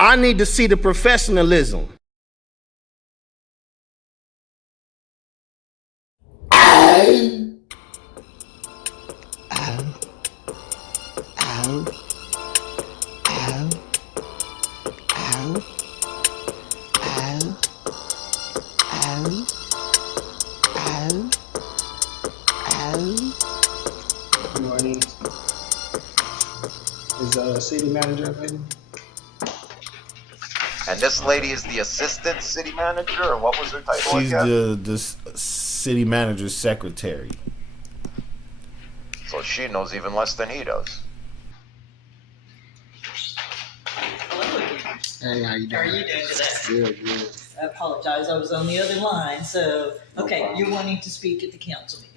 I need to see the professionalism. Ow. Ow. Ow. Ow. Ow. Ow. Ow. Ow. Ow. Good morning. Is city manager available? And this lady is the assistant city manager, or what was her title She's again? the city manager's secretary. So she knows even less than he does. Hello again. Hey, how you doing? How are you doing today? Good, good. I apologize, I was on the other line, so, No okay, problem. you're wanting to speak at the council meeting.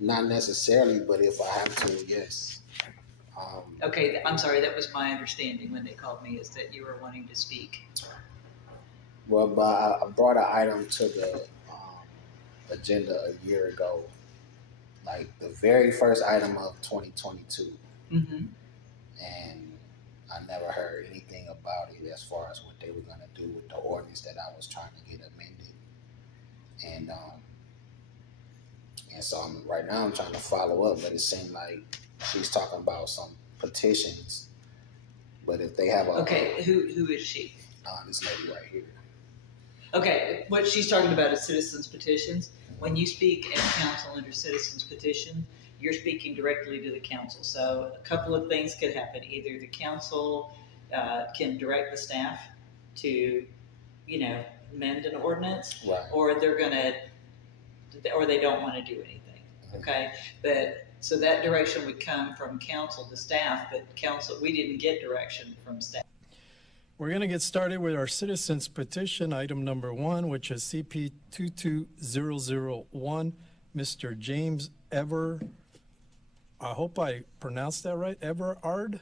Not necessarily, but if I have to, yes. Okay, I'm sorry, that was my understanding when they called me, is that you were wanting to speak. Well, but I brought an item to the agenda a year ago, like the very first item of 2022, Mm-hmm. and I never heard anything about it as far as what they were going to do with the ordinance that I was trying to get amended, and so right now I'm trying to follow up, but it seemed like she's talking about some petitions, but if they have a Okay, who is she? this lady right here. Okay, what she's talking about is citizens petitions. When you speak at council under citizens petition, you're speaking directly to the council. So a couple of things could happen. Either the council can direct the staff to, amend an ordinance, Right. or or they don't want to do anything. Okay, but so that direction would come from council to staff, but we didn't get direction from staff. We're going to get started with our citizens petition, item number 1, which is CP 22001. Mr. James I hope I pronounced that right, Everard.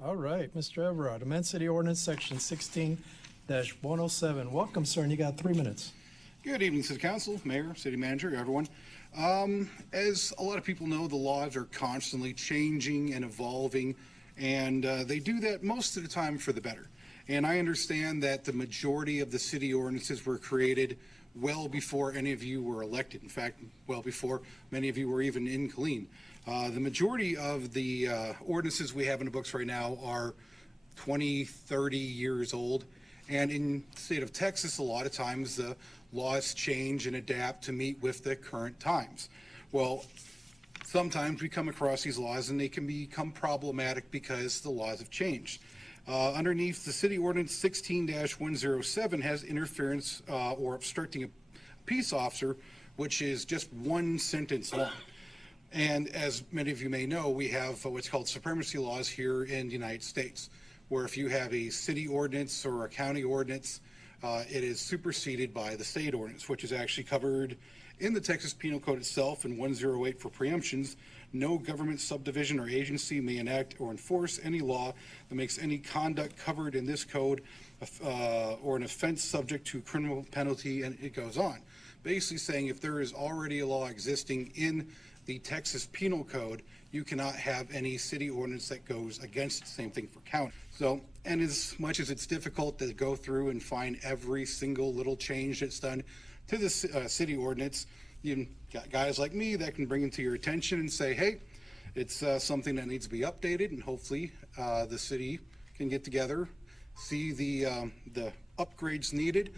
All right, Mr. Everard, amend city ordinance section 16-107. Welcome, sir, and you got 3 minutes. Good evening, City Council, Mayor, City Manager, everyone. As a lot of people know, the laws are constantly changing and evolving, and they do that most of the time for the better. And I understand that the majority of the city ordinances were created well before any of you were elected. In fact, well before many of you were even in Killeen. The majority of the ordinances we have in the books right now are 20, 30 years old. And in the state of Texas, a lot of times the laws change and adapt to meet with the current times. Well, sometimes we come across these laws and they can become problematic because the laws have changed. Underneath, the city ordinance 16-107 has interference or obstructing a peace officer, which is just one sentence long. And as many of you may know, we have what's called supremacy laws here in the United States, where if you have a city ordinance or a county ordinance, it is superseded by the state ordinance, which is actually covered in the Texas Penal Code itself in 108 for preemptions. No government subdivision or agency may enact or enforce any law that makes any conduct covered in this code or an offense subject to criminal penalty, and it goes on. Basically saying if there is already a law existing in the Texas Penal Code, you cannot have any city ordinance that goes against the same thing for county. So, and as much as it's difficult to go through and find every single little change that's done to the city ordinance, you got guys like me that can bring it to your attention and say, hey, it's something that needs to be updated, and hopefully the city can get together, see the upgrades needed,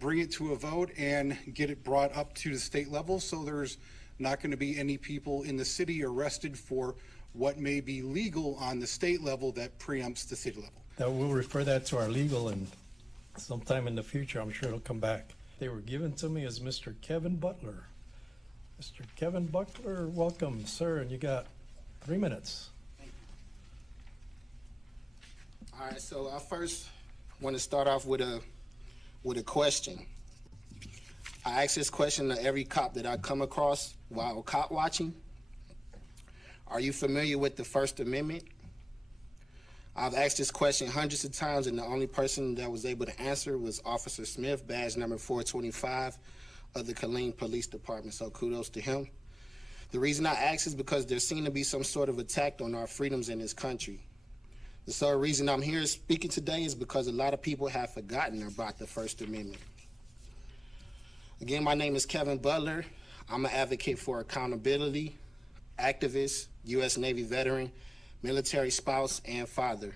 bring it to a vote, and get it brought up to the state level so there's not going to be any people in the city arrested for what may be legal on the state level that preempts the city level. That we'll refer that to our legal, and sometime in the future, I'm sure it'll come back. They were given to me as Mr. Kevin Butler. Mr. Kevin Butler, welcome, sir, and you got 3 minutes. All right, so I first want to start off with a question. I ask this question to every cop that I come across while cop watching. Are you familiar with the First Amendment? I've asked this question hundreds of times, and the only person that was able to answer was Officer Smith, badge number 425 of the Killeen Police Department, so kudos to him. The reason I ask is because there seems to be some sort of attack on our freedoms in this country. The sole reason I'm here speaking today is because a lot of people have forgotten about the First Amendment. Again, my name is Kevin Butler. I'm an advocate for accountability, activist, U.S. Navy veteran, military spouse, and father.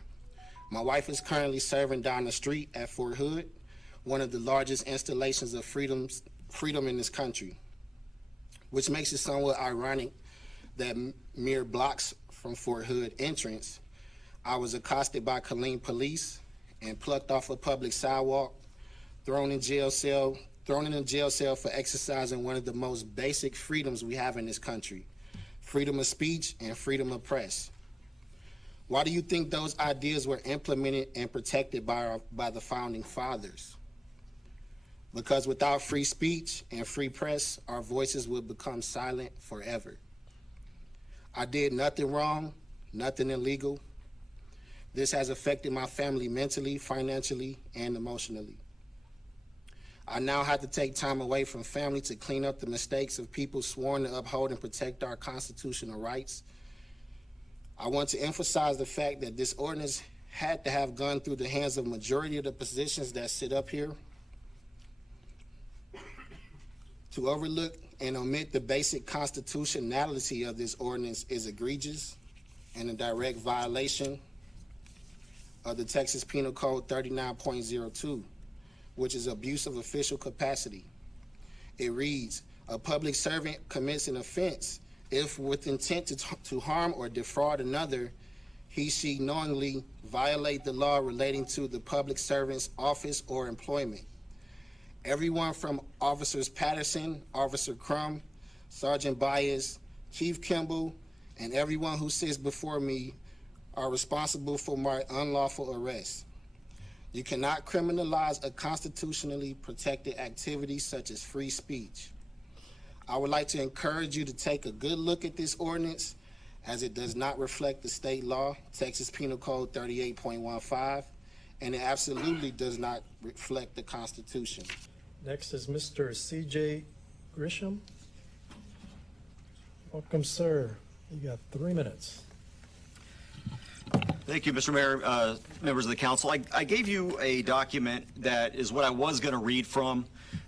My wife is currently serving down the street at Fort Hood, one of the largest installations of freedom in this country, which makes it somewhat ironic that mere blocks from Fort Hood entrance, I was accosted by Killeen police and plucked off a public sidewalk, thrown in a jail cell for exercising one of the most basic freedoms we have in this country, freedom of speech and freedom of press. Why do you think those ideas were implemented and protected by the founding fathers? Because without free speech and free press, our voices would become silent forever. I did nothing wrong, nothing illegal. This has affected my family mentally, financially, and emotionally. I now have to take time away from family to clean up the mistakes of people sworn to uphold and protect our constitutional rights. I want to emphasize the fact that this ordinance had to have gone through the hands of the majority of the positions that sit up here. To overlook and omit the basic constitutionality of this ordinance is egregious and a direct violation of the Texas Penal Code 39.02, which is abuse of official capacity. It reads, a public servant commits an offense if with intent to harm or defraud another, she knowingly violate the law relating to the public servant's office or employment. Everyone from Officers Patterson, Officer Crum, Sergeant Byers, Chief Kimball, and everyone who sits before me are responsible for my unlawful arrest. You cannot criminalize a constitutionally protected activity such as free speech. I would like to encourage you to take a good look at this ordinance, as it does not reflect the state law, Texas Penal Code 38.15, and it absolutely does not reflect the Constitution. Next is Mr. C.J. Grisham. Welcome, sir. You got 3 minutes. Thank you, Mr. Mayor, members of the council. I gave you a document that is what I was going to read from.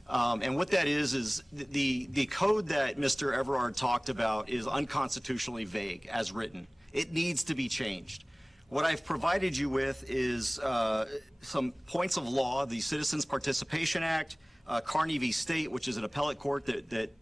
And what that is the code that Mr. Everard talked about is unconstitutionally vague as written. It needs to be changed. What I've provided you with is some points of law, the Citizens Participation Act, Carney v. State, which is an appellate court that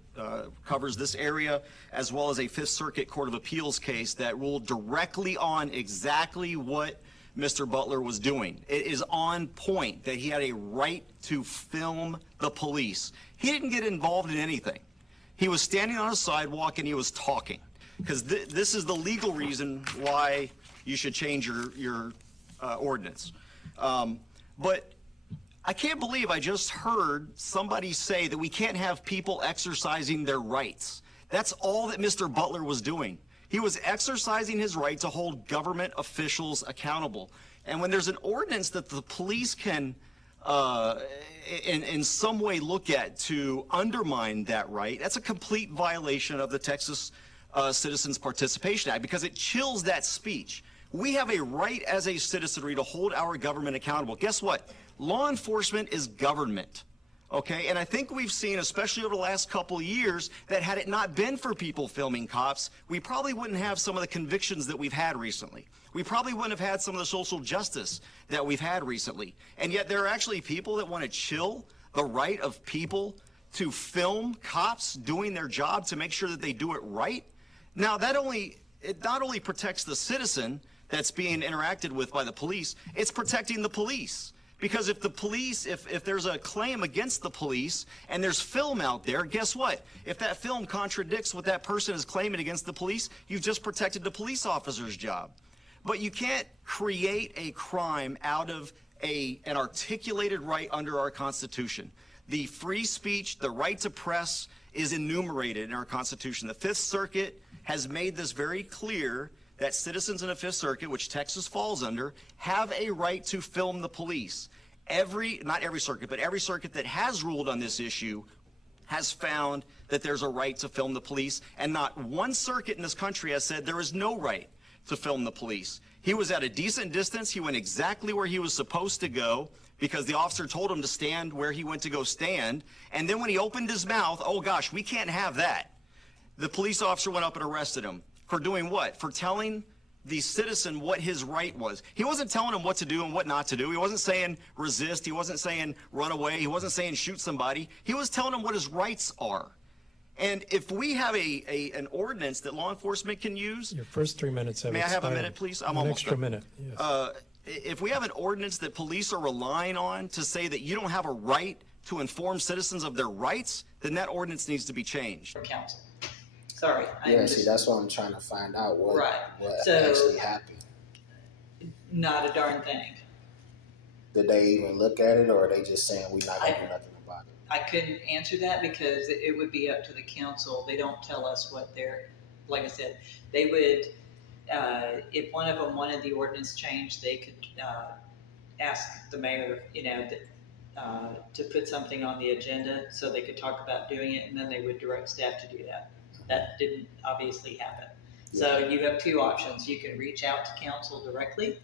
covers this area, as well as a Fifth Circuit Court of Appeals case that ruled directly on exactly what Mr. Butler was doing. It is on point that he had a right to film the police. He didn't get involved in anything. He was standing on a sidewalk and he was talking, because this is the legal reason why you should change your ordinance. But I can't believe I just heard somebody say that we can't have people exercising their rights. That's all that Mr. Butler was doing. He was exercising his right to hold government officials accountable. And when there's an ordinance that the police can in some way look at to undermine that right, that's a complete violation of the Texas Citizens Participation Act, because it chills that speech. We have a right as a citizenry to hold our government accountable. Guess what? Law enforcement is government, okay? And I think we've seen, especially over the last couple of years, that had it not been for people filming cops, we probably wouldn't have some of the convictions that we've had recently. We probably wouldn't have had some of the social justice that we've had recently. And yet there are actually people that want to chill the right of people to film cops doing their job to make sure that they do it right. Now, it not only protects the citizen that's being interacted with by the police, it's protecting the police. Because if the police, if there's a claim against the police and there's film out there, guess what? If that film contradicts what that person is claiming against the police, you've just protected the police officer's job. But you can't create a crime out of an articulated right under our Constitution. The free speech, the right to press is enumerated in our Constitution. The Fifth Circuit has made this very clear that citizens in the Fifth Circuit, which Texas falls under, have a right to film the police. Not every circuit, but every circuit that has ruled on this issue has found that there's a right to film the police, and not one circuit in this country has said there is no right to film the police. He was at a decent distance. He went exactly where he was supposed to go because the officer told him to stand where he went to go stand. And then when he opened his mouth, oh gosh, we can't have that. The police officer went up and arrested him for doing what? For telling the citizen what his right was. He wasn't telling him what to do and what not to do. He wasn't saying resist. He wasn't saying run away. He wasn't saying shoot somebody. He was telling him what his rights are. And if we have an ordinance that law enforcement can use. Your first 3 minutes have expired. May I have a minute, please? I'm An almost extra done. minute, yes. If we have an ordinance that police are relying on to say that you don't have a right to inform citizens of their rights, then that ordinance needs to be changed. Council. Sorry. Yeah, see, that's what I'm trying to find out. What So- actually happened? Not a darn thing. Did they even look at it, or are they just saying we're not gonna do nothing about it? I couldn't answer that because it would be up to the council. They don't tell us what they're, like I said, they would, if one of them wanted the ordinance changed, they could ask the mayor, to put something on the agenda so they could talk about doing it, and then they would direct staff to do that. That didn't obviously happen. So you have two options. You can reach out to council directly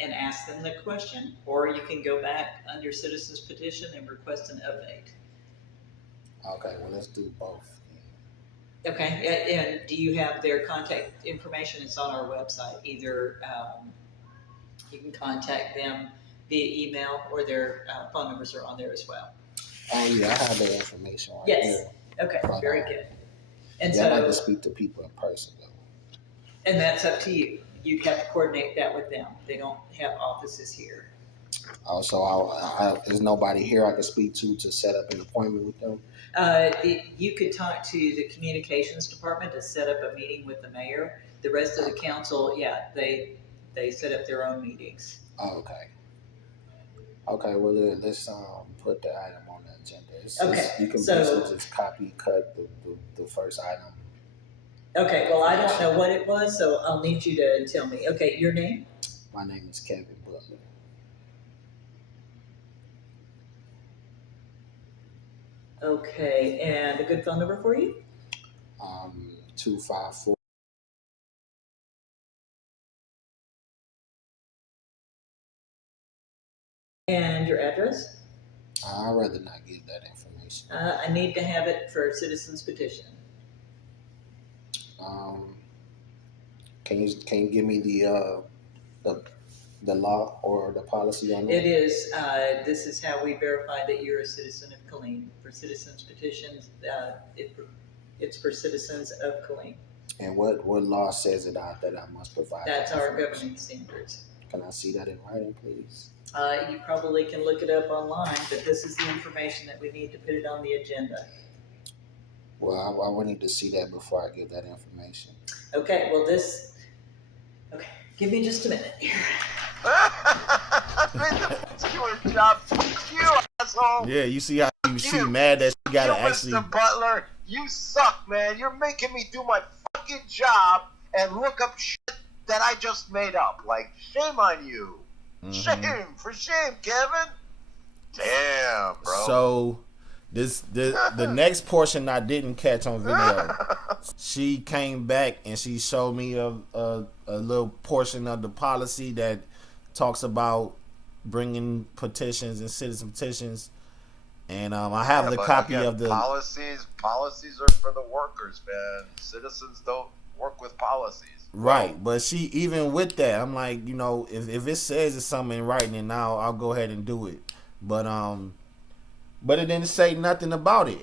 and ask them the question, or you can go back under citizens petition and request an update. Okay, well, let's do both. Okay, and do you have their contact information? It's on our website. Either you can contact them via email, or their phone numbers are on there as well. Oh yeah, I have their information right Yes. here. Okay, very good. And Yeah, I like so, to speak to people in person though. and that's up to you. You'd have to coordinate that with them. They don't have offices here. Also, there's nobody here I can speak to set up an appointment with them. You could talk to the communications department to set up a meeting with the mayor. The rest of the council, yeah, they set up their own meetings. Oh, okay. Okay, well, let's put the item on the agenda. Okay, You can so- basically just copy, cut the first item. Okay, well, I don't know what it was, so I'll need you to tell me. Okay, your name? My name is Kevin Butler. Okay, and a good phone number for you? 254. And your address? I'd rather not give that information. I need to have it for citizens petition. Can you give me the law or the policy on that? It is, this is how we verify that you're a citizen of Killeen. For citizens petitions, it's for citizens of Killeen. And what law says it out that I must provide? That's that our information? governing standards. Can I see that in writing, please? You probably can look it up online, but this is the information that we need to put it on the agenda. Well, I would need to see that before I give that information. Okay, well okay, give me just a minute here. Your job. Fuck you, asshole. Yeah, you see how she mad that she gotta you, actually. Mr. Butler, you suck, man. You're making me do my fucking job and look up shit that I just made up. Like, shame on you. Mm-hmm. Shame, Kevin. Damn, bro. So the next portion I didn't catch on video. She came back and she showed me a little portion of the policy that talks about bringing petitions and citizen petitions. And I have the copy of the policies. Policies are for the workers, man. Citizens don't work with policies. right. But she, even with that, I'm like, if it says it's something in writing, then I'll go ahead and do it. But it didn't say nothing about it.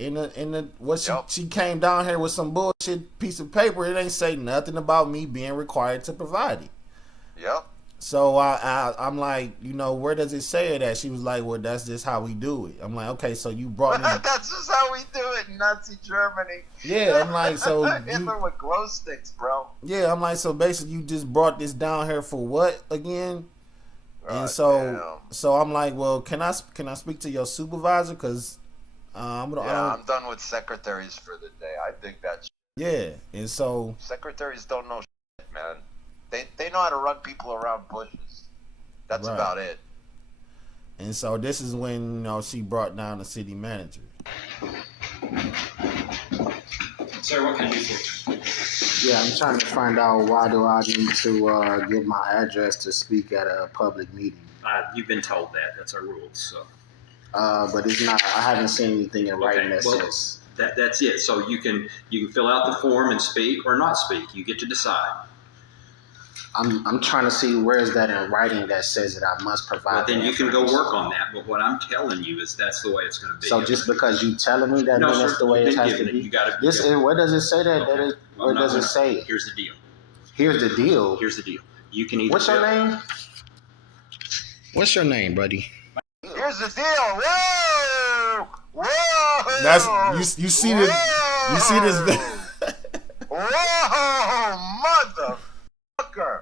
She came down here with some bullshit piece of paper. It ain't say nothing about me being required to provide it. Yep. So I'm like, where does it say it at? She was like, well, that's just how we do it. I'm like, okay, so you brought me. That's just how we do it in Nazi Germany. Yeah, I'm like, so Hitler with glow sticks, bro. Yeah, I'm like, so basically you just brought this down here for what again? And so I'm like, well, can I speak to your supervisor? Because I'm done with secretaries for the day. I think that's and so secretaries don't know shit, man. They know how to run people around bushes. That's about it. And so this is when she brought down the city manager. Sir, what can I do for you? Yeah, I'm trying to find out why do I need to give my address to speak at a public meeting. You've been told that. That's our rules. So. But it's not. I haven't seen anything in writing that well, says. That's it. So you can fill out the form and speak or not speak. You get to decide. I'm trying to see where is that in writing that says that I must provide. Well, then you can go work on that. But what I'm telling you is that's the way it's going to be. So just because you telling me that no, that's the way it has to be. You got Where does it say that? Okay. That it, where does it say? Here's the deal. Here's the deal. Here's the deal. You can either. What's your name? What's your name, buddy? Here's the deal. Whoa! Whoa! That's you see this. You see this. Whoa, motherfucker!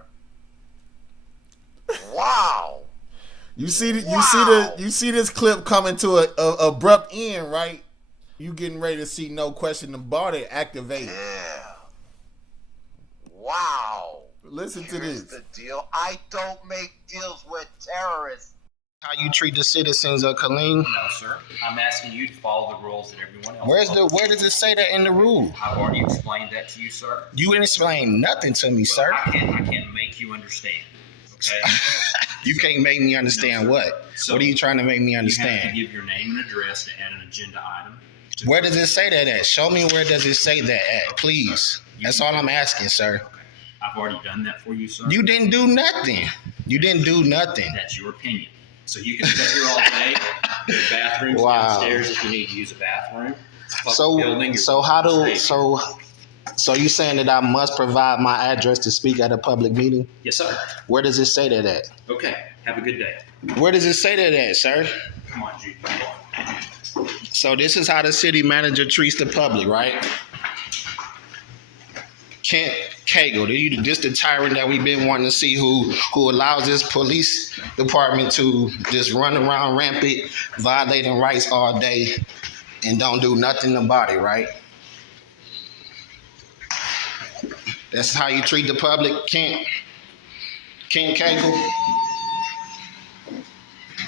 Wow. You see this clip coming to a abrupt end, right? You getting ready to see No Question About It activate. Yeah. Wow. Listen to Here's this. the deal. I don't make deals with terrorists. How you treat the citizens of Killeen? No, sir. I'm asking you to follow the rules that everyone else. Where does it say that in the rule? I've already explained that to you, sir. You didn't explain nothing to me, sir. I can't make you understand. Okay. You can't make me understand No, what? So what are you trying to make me You have understand? to give your name and address to add an agenda item. Where does it say that at? Show me where does it say that at, please. That's all I'm asking, sir. Okay. I've already done that for you, sir. You didn't do nothing. You didn't do nothing. That's your opinion. So you can sit here all day. The bathroom's Wow. downstairs if you need to use a bathroom. Public So building, so you saying that I must provide my address to speak at a public meeting? Yes, sir. Where does it say that at? Okay. Have a good day. Where does it say that at, sir? Come on, Jude. Come on. So this is how the city manager treats the public, right? Kent Cagle, this the tyrant that we've been wanting to see who allows this police department to just run around rampant, violating rights all day and don't do nothing about it, right? That's how you treat the public, Kent Cagle?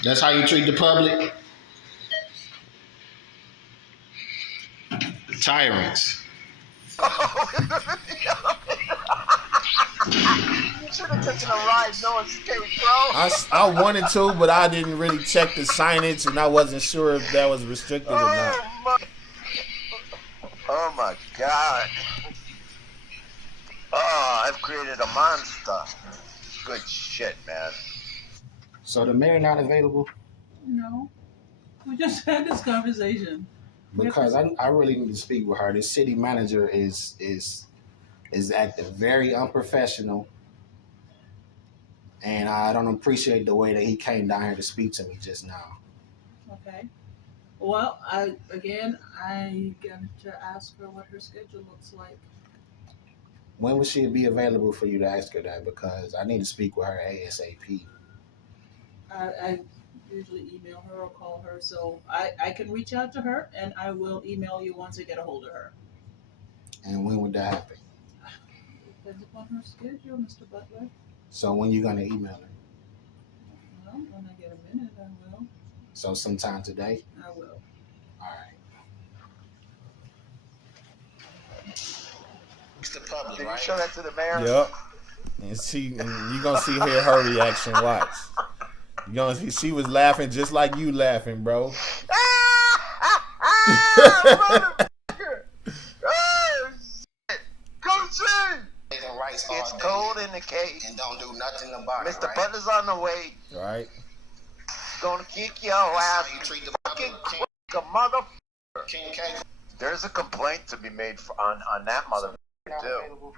That's how you treat the public? Tyrants. You should have taken a ride, no escape, bro. I wanted to, but I didn't really check the signage, and I wasn't sure if that was restricted or not. Oh my God. Oh, I've created a monster. Good shit, man. So the mayor not available? No, we just had this conversation. Because I really need to speak with her. This city manager is acting very unprofessional, and I don't appreciate the way that he came down here to speak to me just now. Okay. Well, I got to ask her what her schedule looks like. When would she be available for you to ask her that? Because I need to speak with her ASAP. I usually email her or call her, so I can reach out to her and I will email you once I get a hold of her. And when would that happen? Depends upon her schedule, Mr. Butler. So when you gonna email her? Well, when I get a minute, I will. So sometime today? I will. All right. It's the public, Did you right? show that to the mayor? Yep. And you gonna see her reaction. Watch. You gonna see she was laughing just like you laughing, bro. It's cold in the cage. And don't do nothing about it, Mr. right? Butler's on the way. Right. Gonna kick your ass. You treat the Fucking public, quick, a motherfucker. King Cagle. There's a complaint to be made on that motherfucker too.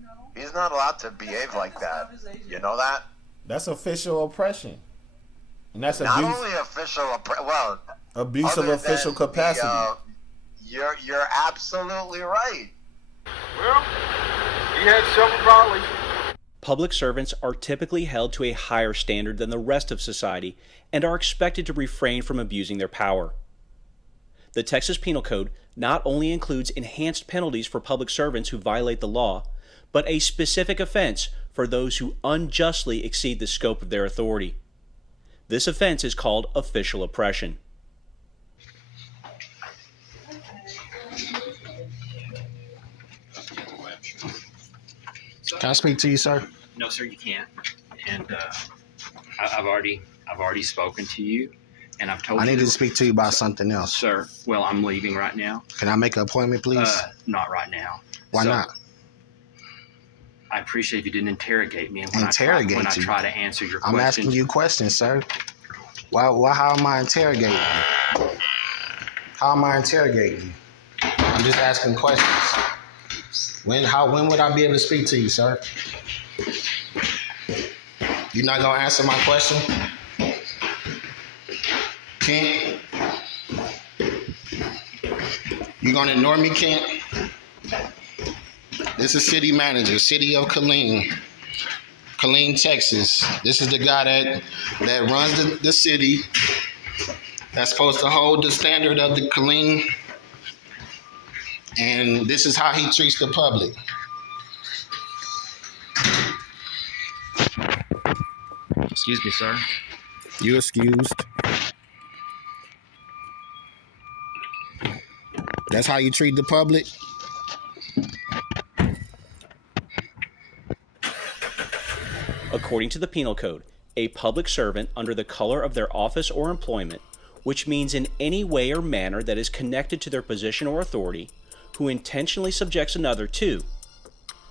No. He's not allowed to behave like that. You know that? That's official oppression. And that's Not abuse, only official, well, abuse of other official than capacity. You're absolutely right. Well, he had several violations. Public servants are typically held to a higher standard than the rest of society and are expected to refrain from abusing their power. The Texas Penal Code not only includes enhanced penalties for public servants who violate the law, but a specific offense for those who unjustly exceed the scope of their authority. This offense is called official oppression. Can I speak to you, sir? No, sir, you can't. And I've already spoken to you, and I've told you. I need to speak to you about something else. Sir, well, I'm leaving right now. Can I make an appointment, please? Not right now. Why not? I appreciate if you didn't interrogate me. And when I try to answer your questions. I'm asking you questions, sir. Why? How am I interrogating you? How am I interrogating you? I'm just asking questions. When would I be able to speak to you, sir? You're not gonna answer my question? Kent? You gonna ignore me, Kent? This is city manager, city of Killeen, Texas. This is the guy that runs the city, that's supposed to hold the standard of the Killeen, and this is how he treats the public. Excuse me, sir. You excused. That's how you treat the public? According to the Penal Code, a public servant under the color of their office or employment, which means in any way or manner that is connected to their position or authority, who intentionally subjects another to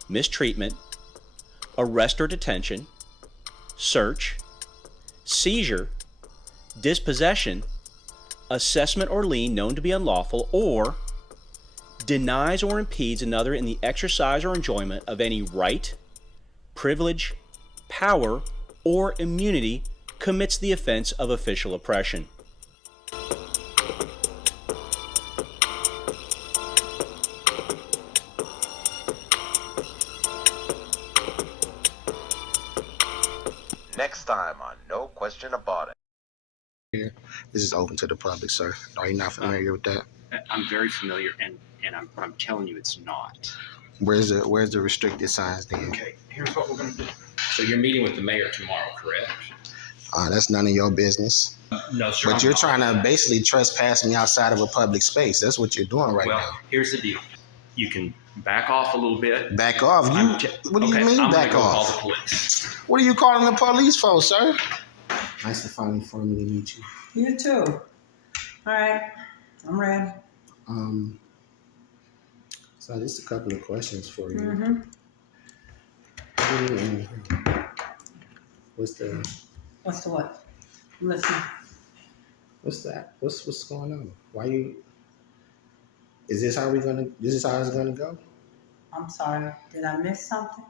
mistreatment, arrest or detention, search, seizure, dispossession, assessment or lien known to be unlawful, or denies or impedes another in the exercise or enjoyment of any right, privilege, power, or immunity commits the offense of official oppression. Next time on No Question About It. This is open to the public, sir. Are you not familiar with that? I'm very familiar, and I'm telling you it's not. Where's the restricted signs then? Okay, here's what we're going to do. So you're meeting with the mayor tomorrow, correct? That's none of your business. No, sir. But you're trying to basically trespass me outside of a public space. That's what you're doing right now. Well, here's the deal. You can back off a little bit. Back off? What do you mean I'm back gonna off? Call the police. What are you calling the police for, sir? Nice to finally formally meet you. You too. All right, I'm ready. So just a couple of questions for you. Mm-hmm. What's the what? Listen. What's that? What's going on? Why you? Is this how it's gonna go? I'm sorry. Did I miss something?